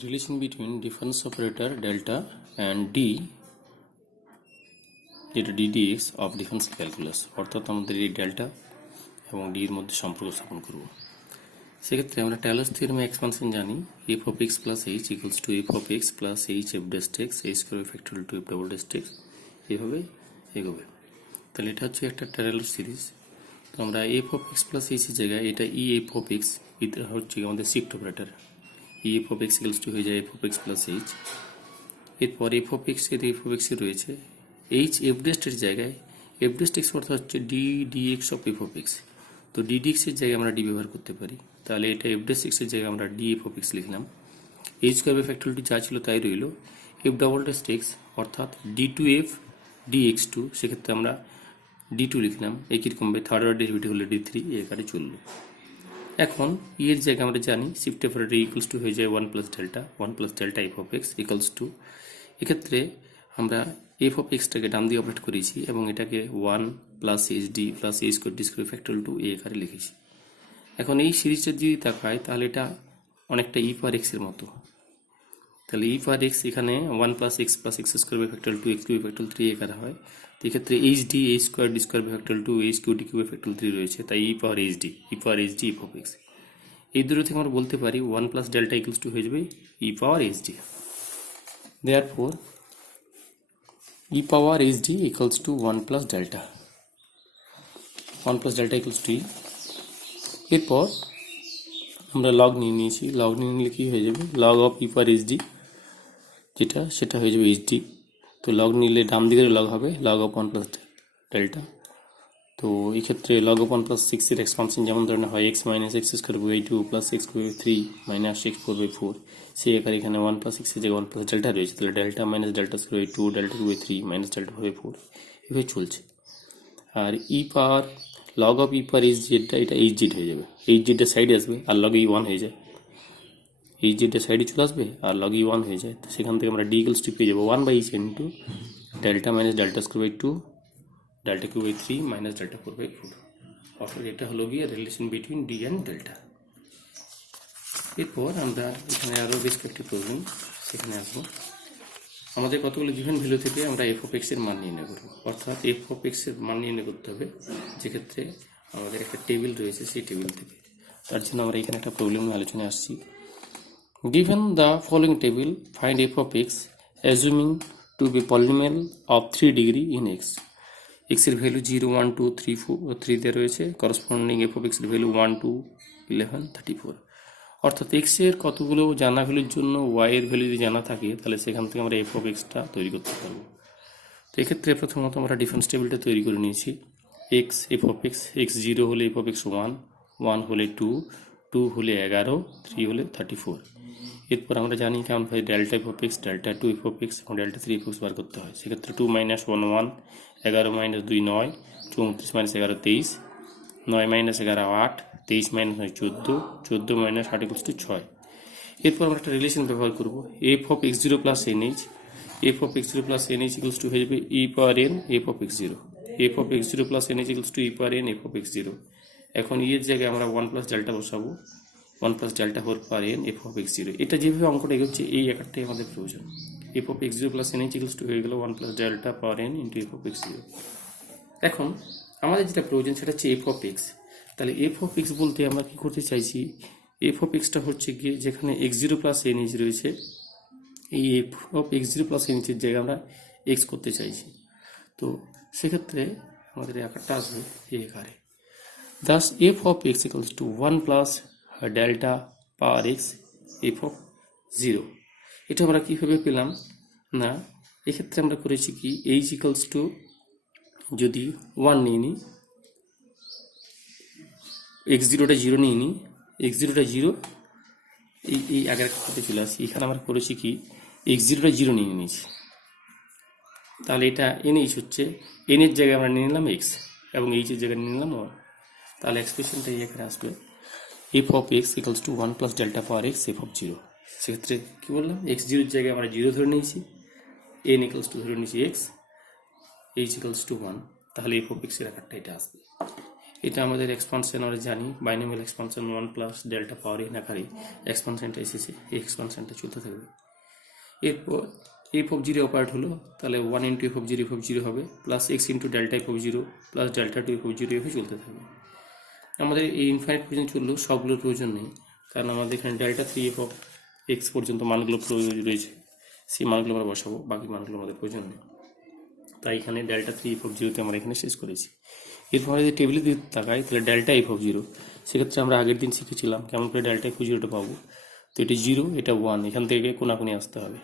Relation between difference operator delta and d যেটা ddx of differential calculus অর্থাৎ আমাদের এই ডেল্টা এবং d এর মধ্যে সম্পর্ক স্থাপন করব। সেক্ষেত্রে আমরা টেলরস থিওরেমে এক্সপানশন জানি f of x plus h equals to f of x plus h f dash x h square factorial to f double dash x এইভাবে এগোবে। তাহলে এটা হচ্ছে একটা টেলরস সিরিজ। তো আমরা f of x plus h এর জায়গায় এটা e f of x এটা হচ্ছে আমাদের shift operator e f of x equals to হয়ে যায় f of x plus h। এরপর f of x এর f of x রয়েছে h f dash এর জায়গায় f dash x অর্থাৎ হচ্ছে d dx of f of x। তো d dx এর জায়গায় আমরা d ব্যবহার করতে পারি, তাহলে এটা f dash x এর জায়গায় আমরা d f of x লিখলাম। h স্কয়ার ফ্যাক্টরিয়ালটি যা ছিল তাই রইল, f ডাবল ড্যাশ x অর্থাৎ d2f dx2, সেক্ষেত্রে আমরা d2 লিখলাম। একই রকমভাবে থার্ড অর্ডার ডেরিভেটিভ হলে d3 এই আকারে চলল। এখন ই এর জায়গায় আমরা জানি শিফট অপারেটর ইকুয়ালস টু হয়ে যায় 1 plus delta F of X equals two, এক্ষেত্রে আমরা এফ অফ এক্সটাকে ডান দিয়ে অপারেট করেছি এবং এটাকে 1 plus H D plus H square D square factorial two এ আকারে লিখেছি। এখন এই সিরিজটা যদি তাকায় তাহলে এটা অনেকটা ই পাওয়ার এক্স এর মতো। তাহলে ই পাওয়ার এক্স এখানে 1 plus X square by factorial two X cube factorial 3 আকারে হয়। তো এক্ষেত্রে H D H square D square by factorial two H cube D cube factorial 3 রয়েছে, তাই E power H D F of X. এই দুটো থেকে আমরা বলতে পারি 1 প্লাস ডেল্টা ইকুয়ালস টু হয়ে যাবে E power H D. Therefore E power H D equals to 1 plus delta equals to E. এরপর আমরা লগ নিয়ে নিয়েছি, লগ নিয়ে নিলে কি হয়ে যাবে, log of E power H D যেটা সেটা হয়ে যাবে এইচ ডি। তো লগ নিলে ডান দিকের লগ হবে লগ অফ 1 প্লাস ডেল্টা। তো এই ক্ষেত্রে লগ অফ 1 প্লাস 6 এর এক্সপানশন যেমন ধরনের হয় X minus X square by 2 plus X by 3 minus X 4 by 4, সেই আকারে এখানে 1 প্লাস 6 এর জায়গায় 1 প্লাস ডেল্টা রয়েছে, তাহলে delta minus delta square by 2 delta by 3 minus delta by 4 এভাবে চলছে। আর E power log of E power H জেডটা এটা এইচ জেড হয়ে যাবে, এইচ জেডের সাইডে আসবে আর লগ ই 1 হয়ে যায়, এইচ জেডের সাইডে চলে আসবে আর লগ ই 1 হয়ে যায়। তো সেখান থেকে আমরা ডি ইকুয়ালস টু পেয়ে যাবো 1 by H into delta minus delta square by 2 delta Q by 3 minus delta 4 by 4। অর্থাৎ এটা হলো গিয়ে relation between D and delta. এরপর আমরা এখানে আরও বেশ কয়েকটি প্রবলেম সেখানে আসবো। আমাদের কতগুলো গিভেন ভ্যালু থেকে আমরা এফ অফ এক্স এর মান নির্ণয় করবো, অর্থাৎ এফ অফ এক্স এর মান নির্ণয় করতে হবে, যেক্ষেত্রে আমাদের একটা টেবিল রয়েছে সেই টেবিল থেকে। তার জন্য আমরা এখানে একটা প্রবলেম আলোচনায় আসছি। Given the following table, find f of x assuming to be polynomial of 3 degree in x. x এর ভ্যালু 0 1 2 3 3 দিয়ে রয়েছে, করসপন্ডিং এফ অফ এক্স এর ভ্যালু 1 2 11 34। অর্থাৎ এক্স এর কতগুলো জানা ভ্যালুর জন্য ওয়াই এর ভ্যালু যদি জানা থাকে তাহলে সেখান থেকে আমরা এফ অফ এক্সটা তৈরি করতে পারবো। তো এক্ষেত্রে প্রথমত আমরা ডিফারেন্স টেবিলটা তৈরি করে নিয়েছি। X F of x, x 0 হলে এফ অফ এক্স 1, 1 হলে 2, 2 হলে 11, 3 হলে 34। এরপর আমরা জানি কেমন হয় delta F of x, delta 2 F of x এবং delta 3 F of x bar করতে হয়। সেক্ষেত্রে 2 minus 1 1, 11 minus 2 9, 34 minus 11 23, 9 minus 11 8, 23 minus 9 14, 14 minus 8 equals to 6। এরপর আমরা একটা রিলেশন ব্যবহার করব, F of X zero plus N H, F of X zero plus N H equals to হয়ে যাবে E power N F of X zero, F of X zero plus N H equals to E power N F of X zero. এখন E এর জায়গায় আমরা 1 plus delta বসাবো, 1 plus delta whole power N F of X zero. এটা যেভাবে অঙ্কটা এগোচ্ছে এই আকারটাই আমাদের প্রয়োজন। F of X zero plus N H equals to হয়ে গেল 1 plus delta power N into F of X zero. এখন আমাদের যেটা প্রয়োজন সেটা হচ্ছে এফ অফ এক্স। তাহলে এফ অফ এক্স বলতে আমরা কি করতে চাইছি, এফ অফ এক্সটা হচ্ছে গিয়ে যেখানে X zero plus N H রয়েছে, এই F of X zero plus N এইচের জায়গায় আমরা এক্স করতে চাইছি। তো সেক্ষেত্রে আমাদের এই আকারটা আসবে এই আকারে। Thus f of x equals to 1 plus delta power x f of 0। এটা আমরা কীভাবে পেলাম না, এক্ষেত্রে আমরা করেছি কি h equals to যদি 1 নিয়ে নিই, x জিরোটা 0 নিয়ে নিই, x জিরোটা 0 এই আগের ক্ষেত্রে চলে আসি। এখানে আমরা করেছি কি x জিরোটা 0 নিয়ে নিয়েছি, তাহলে এটা এনএইচ হচ্ছে, এন এর জায়গায় আমরা নিয়ে নিলাম x এবং এইচ এর জায়গায় নিয়ে নিলাম 1। তাহলে এক্সপ্রেশনটা এখানে আসবে F of X equals to 1 plus delta power x F of 0। সেক্ষেত্রে কী বললাম, এক্স জিরোর জায়গায় আমরা 0 ধরে নিয়েছি, এন ইকুয়ালস টু ধরে নিয়েছি এক্স, এইচ ইকুয়ালস টু 1, তাহলে এফ অফ এক্সের আকারটা এটা আসবে। এটা আমাদের এক্সপানশন আমরা জানি, binomial expansion 1 plus delta power N আকারে এক্সপানশনটা এসেছে, এই এক্সপানশনটা চলতে থাকবে। এরপর এফ অফ জিরো অপারেট হলো, তাহলে 1 ইন্টু এফ অফ জিরো হবে plus X into delta F of zero plus delta two F of zero এভাবে চলতে থাকবে। আমাদের এই ইনফাইনাইট পর্যন্ত চললেও সবগুলোর প্রয়োজন নেই, কারণ আমাদের এখানে delta three F of x পর্যন্ত মানগুলো প্রয়োজন রয়েছে, সেই মানগুলো আমরা বসাবো, বাকি মানগুলো আমাদের প্রয়োজন নেই। তাই এখানে ডেল্টা থ্রি এফ অফ জিরোতে আমরা এখানে শেষ করেছি। এরপর যদি টেবিলে দিয়ে তাকাই তাহলে ডেল্টা এফ অফ জিরো, সেক্ষেত্রে আমরা আগের দিন শিখেছিলাম কেমন করে ডেল্টা এফ অফ জিরোটা পাবো। তো এটা জিরো, এটা 1, এখান থেকে কোনাকুনি আসতে হবে।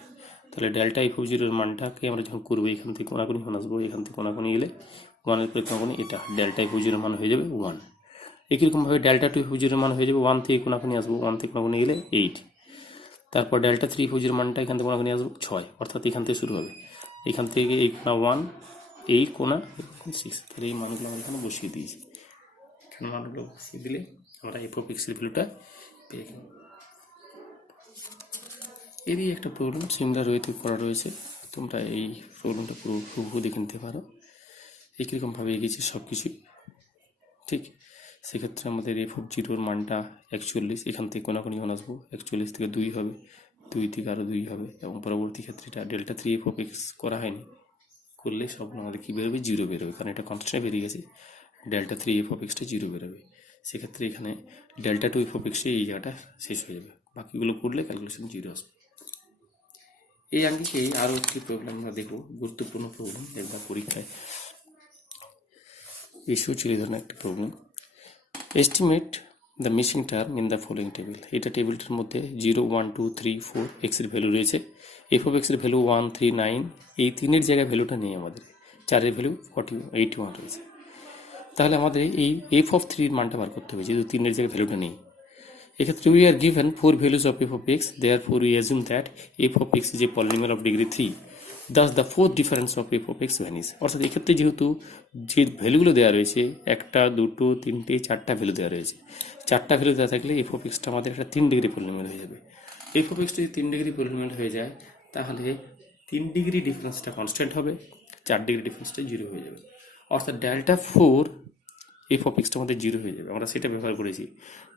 তাহলে ডেল্টা এফ অফ জিরোর মানটাকে আমরা যখন করবো, এখান থেকে কোনাকুনি মান আসবো, এখান থেকে কোনাকুনি গেলে 1-এর পরে কোনাকুনি, এটা ডেল্টা এফ অফ জিরোর মান হয়ে যাবে 1। একইরকমভাবে ডেল্টা টু এফ অফ জিরোর মান হয়ে যাবে 1 থেকে কোনাকুনি আসবো, 1 থেকে কোনাকুনি গেলে 8। তারপর ডেল্টা থ্রি এফ অফ জিরোর মানটা এখান থেকে কোনাকুনি আসবো 6, অর্থাৎ এখান থেকে শুরু হবে, এখান থেকে এই কোনা 1, এই কোনা 6। তাহলে এই মানগুলো আমরা এখানে বসিয়ে দিয়েছি। এখানে মানগুলো বসিয়ে দিলে আমরা এফ অফ এক্সের ভ্যালুটা পেয়ে গেলাম। এরই একটা প্রবলেম সিমিলার ওয়েতে করা রয়েছে, তোমরা এই প্রবলেমটা পুরো হুবহু দেখে নিতে পারো। একইরকমভাবে এগিয়েছে সব কিছুই, ঠিক। সেক্ষেত্রে আমাদের এফ অফ জিরোর মানটা 41, এখান থেকে কোনাকুনি মান আসবো, 41 থেকে 2 হবে, 2 থেকে আরও 2 হবে, এবং পরবর্তী ক্ষেত্রে এটা delta three F of x করা হয়নি, করলে সবগুলো আমাদের কী বেরোবে, জিরো বেরোবে, কারণ এটা কনস্ট্যান্ট বেরিয়ে গেছে, delta three F of extra zero বেরোবে। সেক্ষেত্রে এখানে ডেল্টা টু এফ অফ এক্সে এই জায়গাটা শেষ হয়ে যাবে, বাকিগুলো করলে ক্যালকুলেশন জিরো আসবে। এই আঙ্গিকেই আরও একটি প্রবলেম আমরা দেখব, গুরুত্বপূর্ণ প্রবলেম, একবার পরীক্ষায় এসেও এই ধরনের একটা problem. Estimate the missing term in the following table. এটা টেবিলটার মধ্যে 0, 1, 2, 3, 4 এক্সের ভ্যালু রয়েছে, এফ অফ এক্সের ভ্যালু 1, 3, 9, এই 3-এর জায়গায় ভ্যালুটা নেই, আমাদের 4-এর ভ্যালু 81 রয়েছে। তাহলে আমাদের এই এফ অফ 3-এর মানটা বার করতে হবে, যেহেতু 3-এর জায়গায় ভ্যালুটা নেই। এক্ষেত্রে we are given 4 values of F of x, therefore we assume that F of x is a polynomial of degree 3, Das the fourth difference of F of x Venice. অর্থাৎ এক্ষেত্রে যেহেতু যে ভ্যালুগুলো দেওয়া রয়েছে, 1, 2, 3, 4টা ভ্যালু দেওয়া রয়েছে, 4টা ভ্যালু দেওয়া থাকলে এফ অফ এক্সটা আমাদের একটা 3 ডিগ্রি পলিনোমিয়াল হয়ে যাবে। এফ অফ এক্সটা যদি 3 ডিগ্রি পলিনোমিয়াল হয়ে যায়, তাহলে 3 ডিগ্রি ডিফারেন্সটা কনস্ট্যান্ট হবে, 4 ডিগ্রি ডিফারেন্সটা জিরো হয়ে যাবে। অর্থাৎ ডেল্টা 4 এফ অফ এক্সটা আমাদের জিরো হয়ে যাবে, আমরা সেটা ব্যবহার করেছি,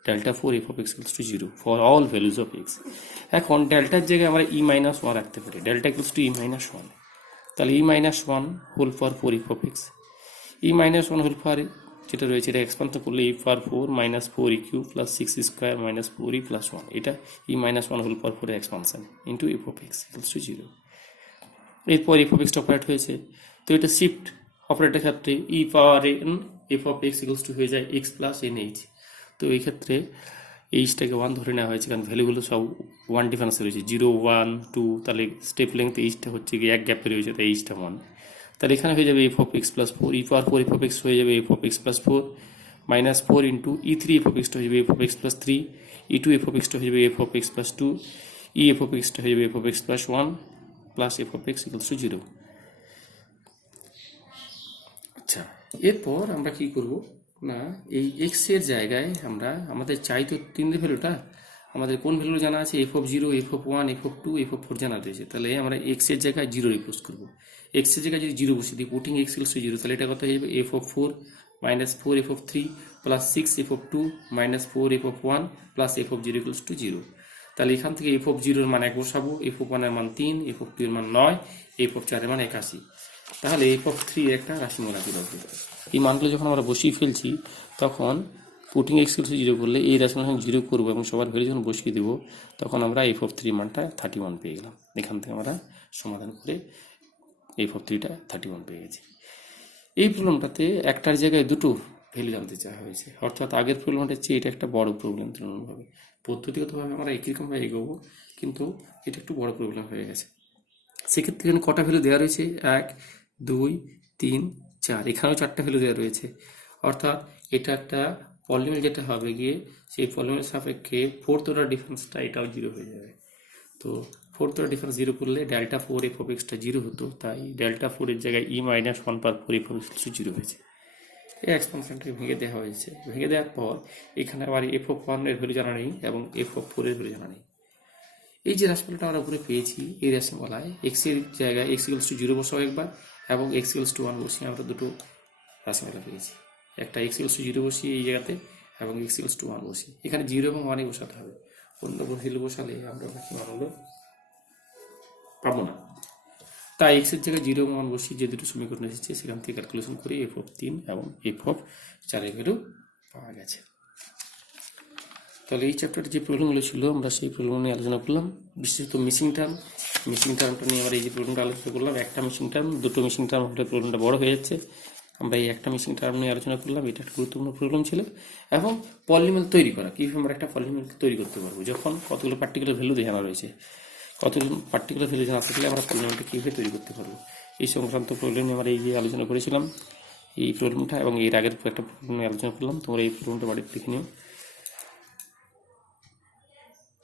delta 4 F of X equals two zero for all values of x. এখন ডেল্টার জায়গায় আমরা -1 রাখতে পারি, ডেল্টা ইকুয়ালস টু -1, তাহলে -1 whole power 4 F of X, -1 whole power যেটা রয়েছে এটা এক্সপান্ড করলে e power 4 -4 e cube plus 6 square minus 4e plus 1, এটা -1 whole power 4 expansion into F of X equals to 0। এরপর এফ অফ এক্সটা অপারেট হয়েছে, তো এটা শিফট অপারেটের ক্ষেত্রে E power N F of X equals to হয়ে যায় x plus N H. তো এই ক্ষেত্রে এইচটাকে 1 ধরে নেওয়া হয়েছে, কারণ ভ্যালুগুলো সব 1 ডিফারেন্সে রয়েছে, 0, 1, 2, তাহলে স্টেপ লেন্থ এইচটা হচ্ছে গিয়ে এক গ্যাপে রয়েছে, তাই এইচটা 1। তাহলে এখানে হয়ে যাবে F of x plus 4 E power 4 F of x হয়ে যাবে F of x plus 4 minus 4 into E3 F of extra হয়ে যাবে F of x plus 3, E2 F of extra হয়ে যাবে F of x plus 2, E F of extra হয়ে যাবে F of x plus 1 plus F of X equals to 0। আচ্ছা, এরপর আমরা কি করব না, এই এক্স এর জায়গায় আমরা আমাদের চাই তো 3 ভ্যালুটা, আমাদের কোন ভ্যালু জানা আছে, F of 0, F of 1, F of 2, F of 4 জানা রয়েছে, তাহলে আমরা এক্স এর জায়গায় 0 রিপ্লেস করব। এক্স এর জায়গায় যদি 0 বসিয়ে দিই, পুটিং এক্স ইকুয়ালস টু 0, তাহলে এটা কত হয়ে যাবে F of 4 minus 4 F of 3 plus 6 F of 2 minus 4 F of 1 plus F of 0 equals to 0। তাহলে এখান থেকে এফ অফ 0 এর মান 1 বসাবো, এফ অফ 1 এর মান 3, এফ অফ 2 এর মান 9, এফ অফ 4 এর মান 81। তাহলে এফ অফ 3 এর একটা রাশিমালা বের হবে। এই মানগুলো যখন আমরা বসিয়ে ফেলছি, তখন পুটিং এক্স ইকুয়ালস টু 0 করলে এই রাশিমালা 0 করবো এবং সবার ভ্যালু যখন বসিয়ে দেবো, তখন আমরা এফ অফ 3 মানটা 31 পেয়ে গেলাম। এখান থেকে আমরা সমাধান করে এফ অফ 3টা 31 পেয়ে গেছি। এই প্রবলেমটাতে একটার জায়গায় দুটো ভ্যালু জানতে চাওয়া হয়েছে, অর্থাৎ আগের প্রবলেমটার চেয়ে এটা একটা বড় প্রবলেম তুলনামূলকভাবে। পদ্ধতিগতভাবে আমরা একই রকমভাবে এগোবো, কিন্তু এটা একটু বড় প্রবলেম হয়ে গেছে। সেক্ষেত্রে এখানে কটা ভ্যালু দেওয়া রয়েছে, 1, 2, 3, 4, এখানেও 4টা ভ্যালু দেওয়া রয়েছে, অর্থাৎ এটা একটা পলিনোমিয়াল যেটা হবে গিয়ে, সেই পলিনোমিয়াল সাপেক্ষে 4th অর্ডার ডিফারেন্সটা এটাও 0 হয়ে যাবে। তো 4th অর্ডার ডিফারেন্স 0 করলে ডেল্টা 4 এফ অফ এক্সটা 0 হতো, তাই ডেল্টা 4 এর জায়গায় -1 পাওয়ার 4 এফ অফ এক্স 0 হয়েছে। এই এক্সপানশনটাকে ভেঙে দেওয়া হয়েছে, ভেঙে দেওয়ার পর এখানে আবার এফ অফ 1 এর ভ্যালু জানা নেই এবং এফ অফ 4 এর ভ্যালু জানা নেই। এই যে রাশিমালাটা আমরা উপরে পেয়েছি, এই রাশিমালায় এক্স এর জায়গায় এক্স ইকুয়ালস টু 0 বসাও একবার, এবং এক্স ইকুয়ালস টু 1 বসিয়ে আমরা দুটো রাশিমালা পেয়েছি। একটা x=0 বসিয়ে এই জায়গাতে এবং x=1 বসিয়ে, এখানে 0 এবং 1 বসাতে হবে, অন্য ভ্যালু বসালে আমরা কি মান হলো পাবো না। তাই x এর জায়গায় 0 এবং 1 বসিয়ে যে দুটো সমীকরণ এসেছে সেখান থেকে ক্যালকুলেশন করে f(3) এবং f(4) এর ভ্যালু পাওয়া গেছে। তাহলে এই চ্যাপ্টারে যে প্রবলেমগুলো ছিল আমরা সেই প্রবলেম নিয়ে আলোচনা করলাম, বিশেষত মিসিং টার্মটা নিয়ে আমরা এই যে প্রবলেমটা আলোচনা করলাম। একটা মিসিং টার্ম, দুটো মিসিং টার্ম হলে প্রবলেমটা বড় হয়ে যাচ্ছে। আমরা এই একটা মিসিং টার্ম নিয়ে আলোচনা করলাম, এটা একটা গুরুত্বপূর্ণ প্রবলেম ছিল। এবং পলিনোমিয়াল তৈরি করা, কীভাবে আমরা একটা পলিনোমিয়াল তৈরি করতে পারবো যখন কতগুলো পার্টিকুলার ভ্যালু জানা রয়েছে, কতগুলো পার্টিকুলার ভ্যালু জানা থাকলে আমরা পলিনোমিয়ালটা কীভাবে তৈরি করতে পারবো, এই সংক্রান্ত প্রবলেম নিয়ে আমরা এই যে আলোচনা করেছিলাম এই প্রবলেমটা, এবং এর আগের একটা প্রবলেম নিয়ে আলোচনা করলাম। তোমরা এই প্রবলেমটা বাড়িতে দেখে নিও।